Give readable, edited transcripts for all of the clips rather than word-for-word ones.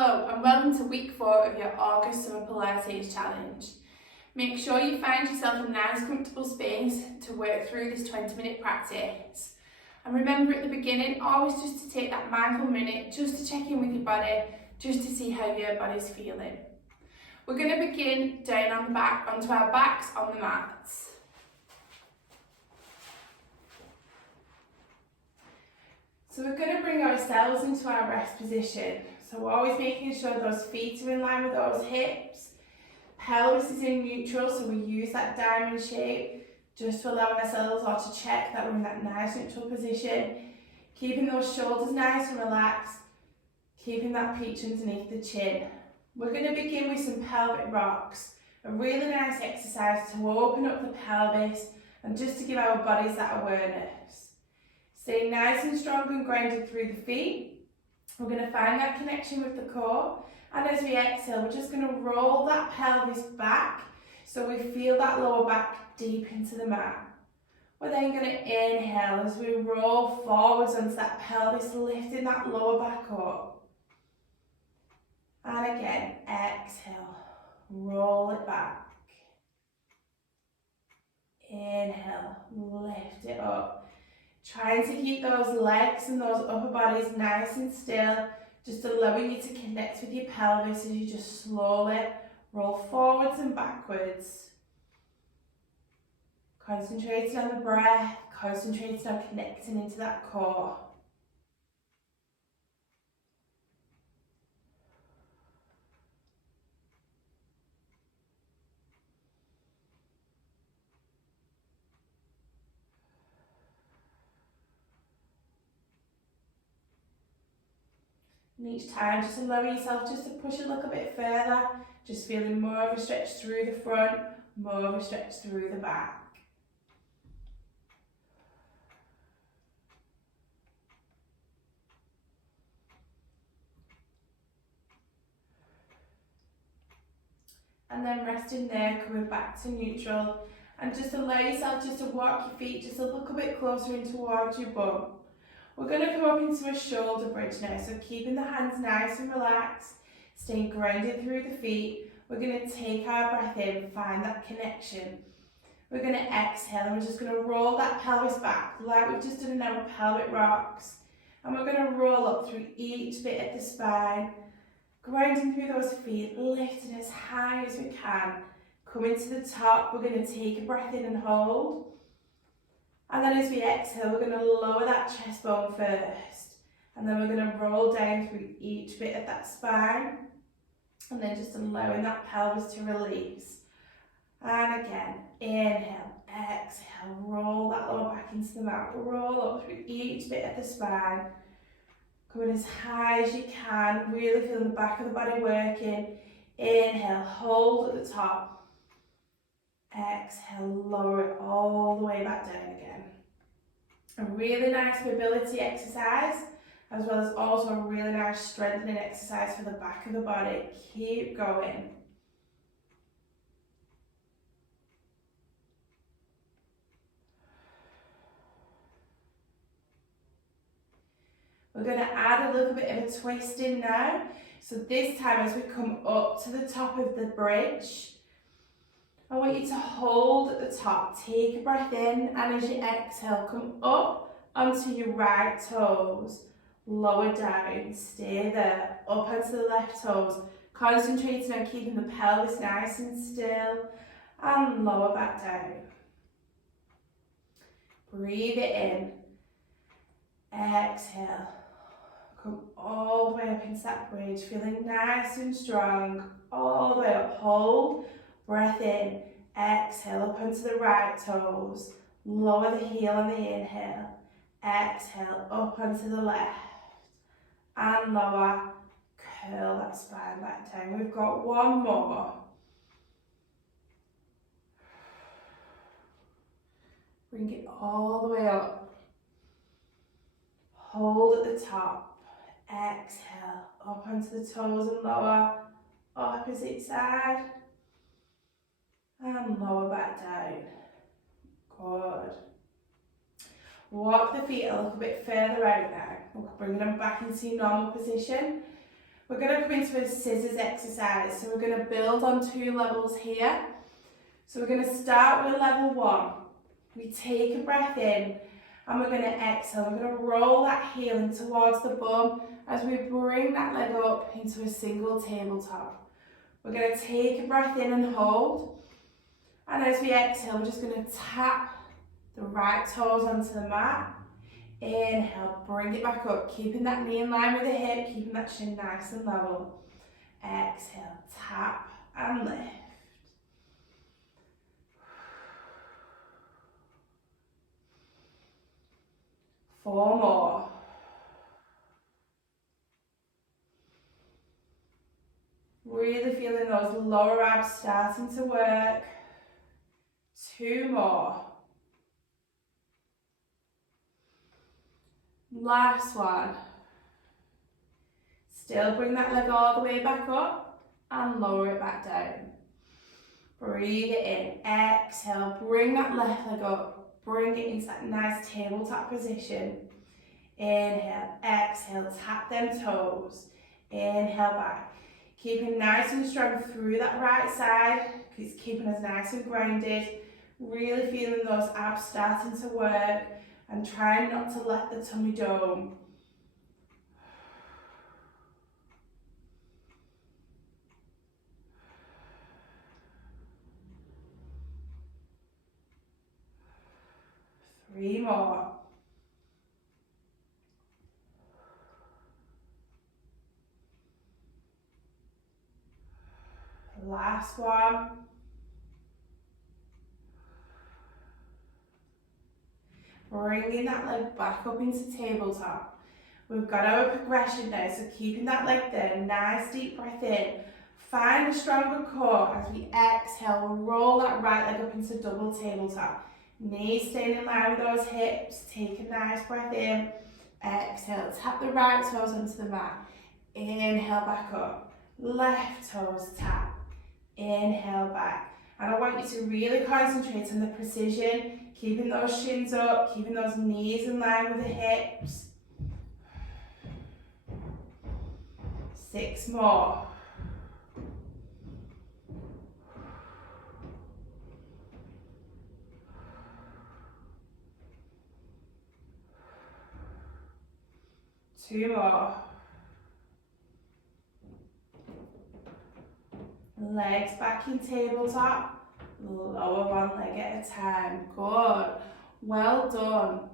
Hello and welcome to week 4 of your August Summer Pilates Challenge. Make sure you find yourself a nice comfortable space to work through this 20-minute practice. And remember at the beginning, always just to take that mindful minute just to check in with your body, just to see how your body's feeling. We're going to begin down on the back, onto our backs on the mats. So we're going to bring ourselves into our rest position. So we're always making sure those feet are in line with those hips. Pelvis is in neutral, so we use that diamond shape just to allow ourselves or to check that we're in that nice neutral position. Keeping those shoulders nice and relaxed. Keeping that peach underneath the chin. We're going to begin with some pelvic rocks. A really nice exercise to open up the pelvis and just to give our bodies that awareness. Stay nice and strong and grounded through the feet. We're going to find that connection with the core. And as we exhale, we're just going to roll that pelvis back so we feel that lower back deep into the mat. We're then going to inhale as we roll forwards onto that pelvis, lifting that lower back up. And again, exhale, roll it back. Inhale, lift it up. Trying to keep those legs and those upper bodies nice and still, just allowing you to connect with your pelvis as you just slowly roll forwards and backwards. Concentrating on the breath, concentrating on connecting into that core. And each time, just allow yourself just to push a little bit further, just feeling more of a stretch through the front, more of a stretch through the back. And then resting there, coming back to neutral, and just allow yourself just to walk your feet just a little bit closer in towards your bum. We're going to come up into a shoulder bridge now, so keeping the hands nice and relaxed, staying grounded through the feet. We're going to take our breath in, find that connection. We're going to exhale and we're just going to roll that pelvis back like we've just done in our pelvic rocks. And we're going to roll up through each bit of the spine, grounding through those feet, lifting as high as we can. Coming to the top, we're going to take a breath in and hold. And then as we exhale, we're going to lower that chest bone first. And then we're going to roll down through each bit of that spine. And then just allowing that pelvis to release. And again, inhale, exhale, roll that lower back into the mat. Roll up through each bit of the spine. Coming as high as you can, really feeling the back of the body working. Inhale, hold at the top. Exhale, lower it all the way back down again. A really nice mobility exercise, as well as also a really nice strengthening exercise for the back of the body. Keep going. We're going to add a little bit of a twist in now. So this time as we come up to the top of the bridge, I want you to hold at the top, take a breath in, and as you exhale, come up onto your right toes, lower down, stay there, up onto the left toes, concentrating on keeping the pelvis nice and still, and lower back down. Breathe it in, exhale, come all the way up into that bridge, feeling nice and strong, all the way up, hold. Breath in, exhale up onto the right toes, lower the heel on the inhale, exhale up onto the left, and lower, curl that spine back down. We've got one more. Bring it all the way up, hold at the top, exhale up onto the toes and lower, opposite side. And lower back down. Good. Walk the feet a little bit further out now. We're bringing them back into your normal position. We're going to come into a scissors exercise. So we're going to build on 2 levels here. So we're going to start with level 1. We take a breath in and we're going to exhale. We're going to roll that heel in towards the bum as we bring that leg up into a single tabletop. We're going to take a breath in and hold. And as we exhale, we're just going to tap the right toes onto the mat. Inhale, bring it back up, keeping that knee in line with the hip, keeping that shin nice and level. Exhale, tap and lift. Four more. Really feeling those lower abs starting to work. 2 more. Last one. Still bring that leg all the way back up and lower it back down. Breathe it in. Exhale. Bring that left leg up. Bring it into that nice tabletop position. Inhale. Exhale. Tap them toes. Inhale back. Keeping nice and strong through that right side. It's keeping us nice and grounded. Really feeling those abs starting to work. And trying not to let the tummy dome. Three more. Last one. Bringing that leg back up into tabletop. We've got our progression now, so keeping that leg there, nice deep breath in. Find a stronger core as we exhale, roll that right leg up into double tabletop. Knees staying in line with those hips, take a nice breath in. Exhale, tap the right toes onto the mat. Inhale back up, left toes tap. Inhale back. And I want you to really concentrate on the precision, keeping those shins up, keeping those knees in line with the hips. 6 more. Two more. Legs back in tabletop. Lower one leg at a time. Good. Well done.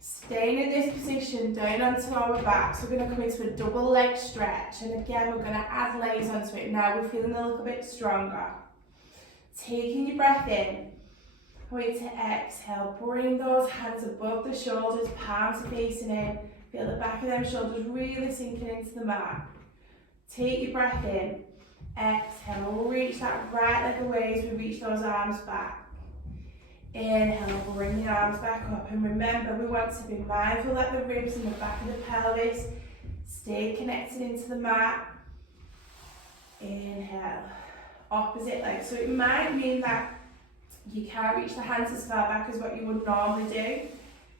Staying in this position, down onto our backs, we're going to come into a double leg stretch. And again, we're going to add legs onto it. Now we're feeling a little bit stronger. Taking your breath in. Wait to exhale. Bring those hands above the shoulders, palms are facing in. Feel the back of them shoulders really sinking into the mat. Take your breath in. Exhale, we'll reach that right leg away as we reach those arms back. Inhale, bring the arms back up. And remember, we want to be mindful that the ribs and the back of the pelvis stay connected into the mat. Inhale, opposite leg. So it might mean that you can't reach the hands as far back as what you would normally do.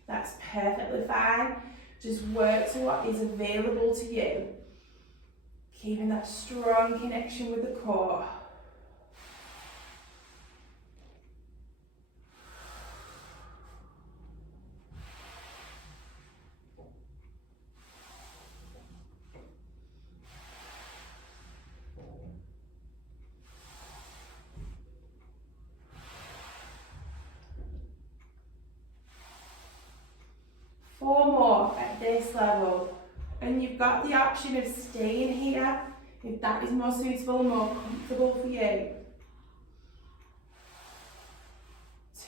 That's perfectly fine. Just work to what is available to you. Keeping that strong connection with the core. Four more at this level. And you've got the option of staying here if that is more suitable and more comfortable for you.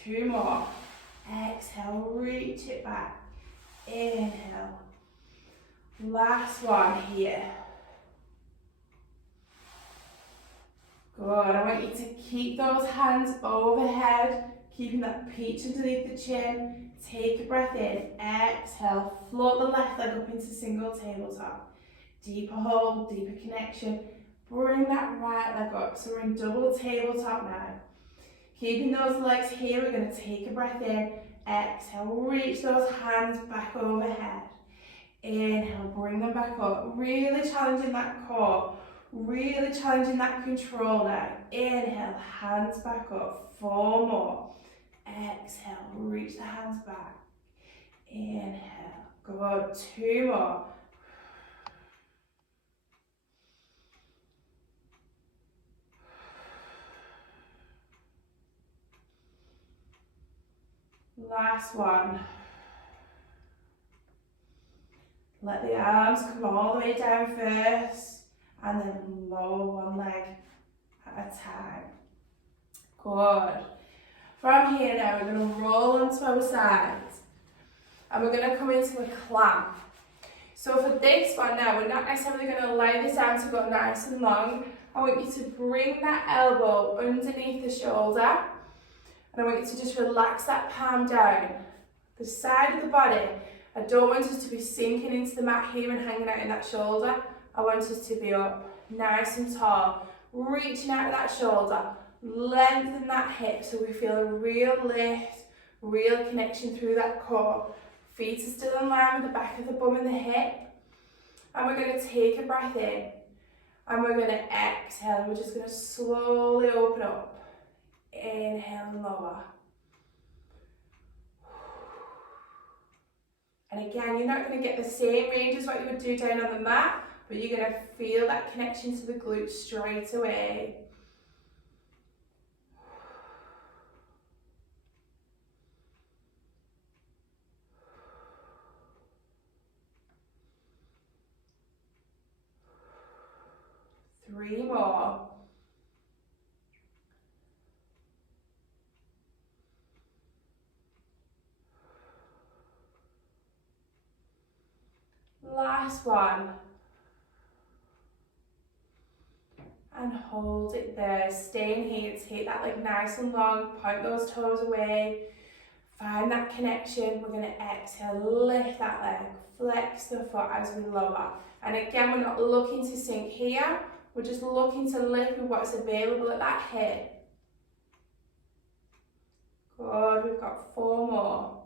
2 more. Exhale, reach it back. Inhale. Last one here. Good. I want you to keep those hands overhead, keeping that peach underneath the chin. Take a breath in. Exhale. Float the left leg up into single tabletop. Deeper hold, deeper connection. Bring that right leg up. So we're in double tabletop now. Keeping those legs here, we're going to take a breath in. Exhale. Reach those hands back overhead. Inhale, bring them back up. Really challenging that core. Really challenging that control now. Inhale, hands back up. 4 more. Exhale, reach the hands back. Inhale, good. 2 more. Last one. Let the arms come all the way down first, and then lower one leg at a time. Good. From here now, we're going to roll onto our sides, and we're going to come into a clam. So for this one now, we're not necessarily going to allow this arm to go nice and long. I want you to bring that elbow underneath the shoulder, and I want you to just relax that palm down. The side of the body, I don't want us to be sinking into the mat here and hanging out in that shoulder. I want us to be up, nice and tall, reaching out of that shoulder, lengthen that hip so we feel a real lift, real connection through that core. Feet are still in line with the back of the bum and the hip. And we're going to take a breath in, and we're going to exhale. We're just going to slowly open up. Inhale and lower. And again, you're not going to get the same range as what you would do down on the mat, but you're going to feel that connection to the glutes straight away. Three more. Last one. And hold it there. Stay in here. Take that leg nice and long. Point those toes away. Find that connection. We're going to exhale. Lift that leg. Flex the foot as we lower. And again, we're not looking to sink here. We're just looking to lift with what's available at that hip. Good. We've got 4 more.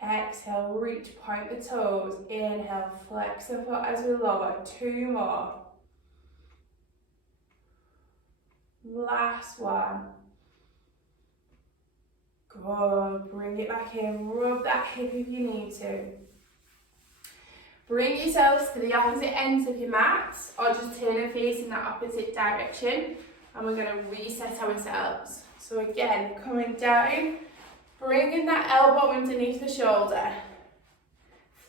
Exhale, reach, point the toes. Inhale, flex the foot as we lower. 2 more. Last one. Good. Bring it back in. Rub that hip if you need to. Bring yourselves to the opposite ends of your mat, or just turn and face in that opposite direction. And we're going to reset ourselves. So again, coming down. Bringing that elbow underneath the shoulder.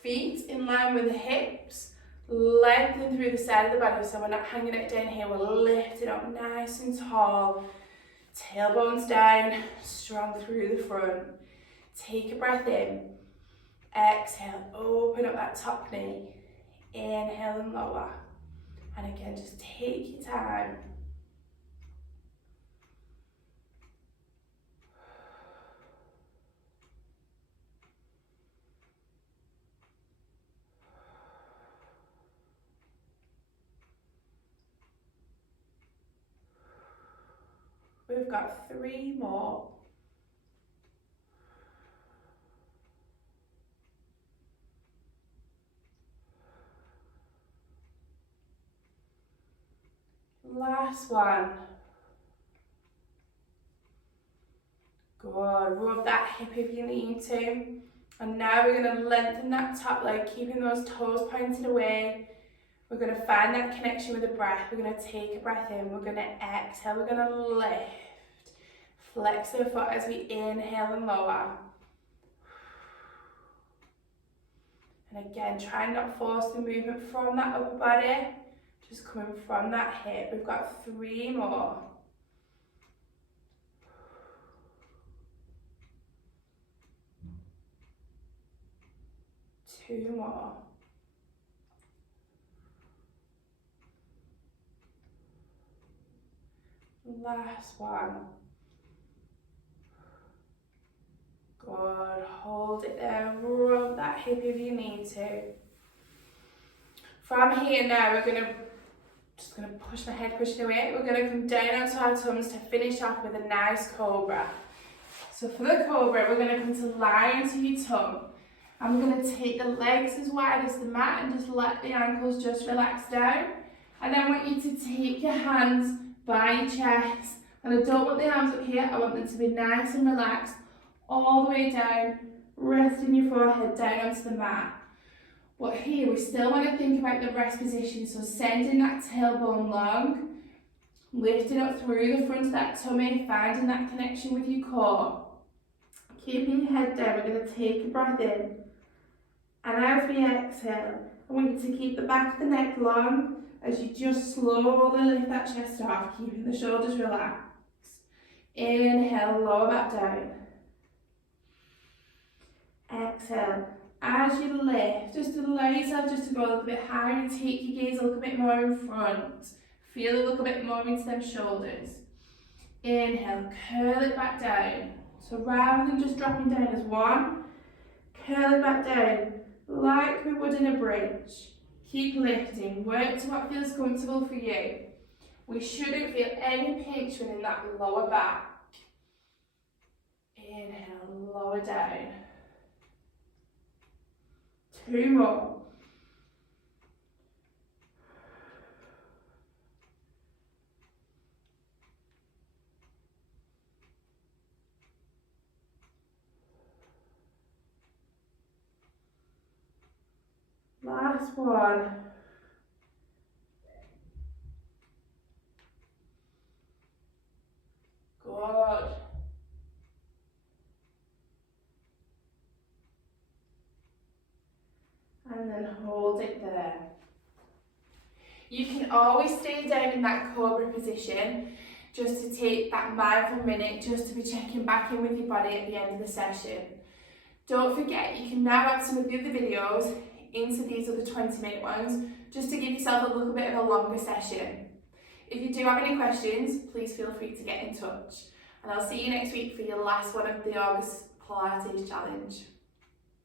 Feet in line with the hips. Lengthen through the side of the body so we're not hanging it down here. We're lifting up nice and tall. Tailbones down, strong through the front. Take a breath in. Exhale, open up that top knee. Inhale and lower. And again, just take your time. We've got 3 more. Last one. Good. Rub that hip if you need to. And now we're going to lengthen that top leg, keeping those toes pointed away. We're going to find that connection with the breath. We're going to take a breath in. We're going to exhale. We're going to lift. Flex the foot as we inhale and lower. And again, try and not force the movement from that upper body. Just coming from that hip. We've got 3 more. Two more. Last one. Good. Hold it there. Rub that hip if you need to. From here now, we're going to push the head cushion away. We're going to come down onto our thumbs to finish off with a nice cobra. So for the cobra, we're going to come to lie into your tongue. I'm going to take the legs as wide as the mat and just let the ankles just relax down. And then I want you to take your hands by your chest. And I don't want the arms up here, I want them to be nice and relaxed all the way down, resting your forehead down onto the mat. But here we still want to think about the rest position, so sending that tailbone long, lifting up through the front of that tummy, finding that connection with your core. Keeping your head down, we're going to take a breath in. And as we exhale, I want you to keep the back of the neck long as you just slowly lift that chest off, keeping the shoulders relaxed. Inhale, lower back down. Exhale. As you lift, just allow yourself just to go a little bit higher and take your gaze a little bit more in front. Feel a little bit more into them shoulders. Inhale, curl it back down. So rather than just dropping down as one, curl it back down like we would in a bridge. Keep lifting, work to what feels comfortable for you. We shouldn't feel any pinch within that lower back. Inhale, lower down. 2 more. Last one. Good. And then hold it there. You can always stay down in that cobra position just to take that mindful minute just to be checking back in with your body at the end of the session. Don't forget, you can now add some of the other videos into these other 20-minute ones just to give yourself a little bit of a longer session. If you do have any questions, please feel free to get in touch. And I'll see you next week for your last one of the August Pilates challenge.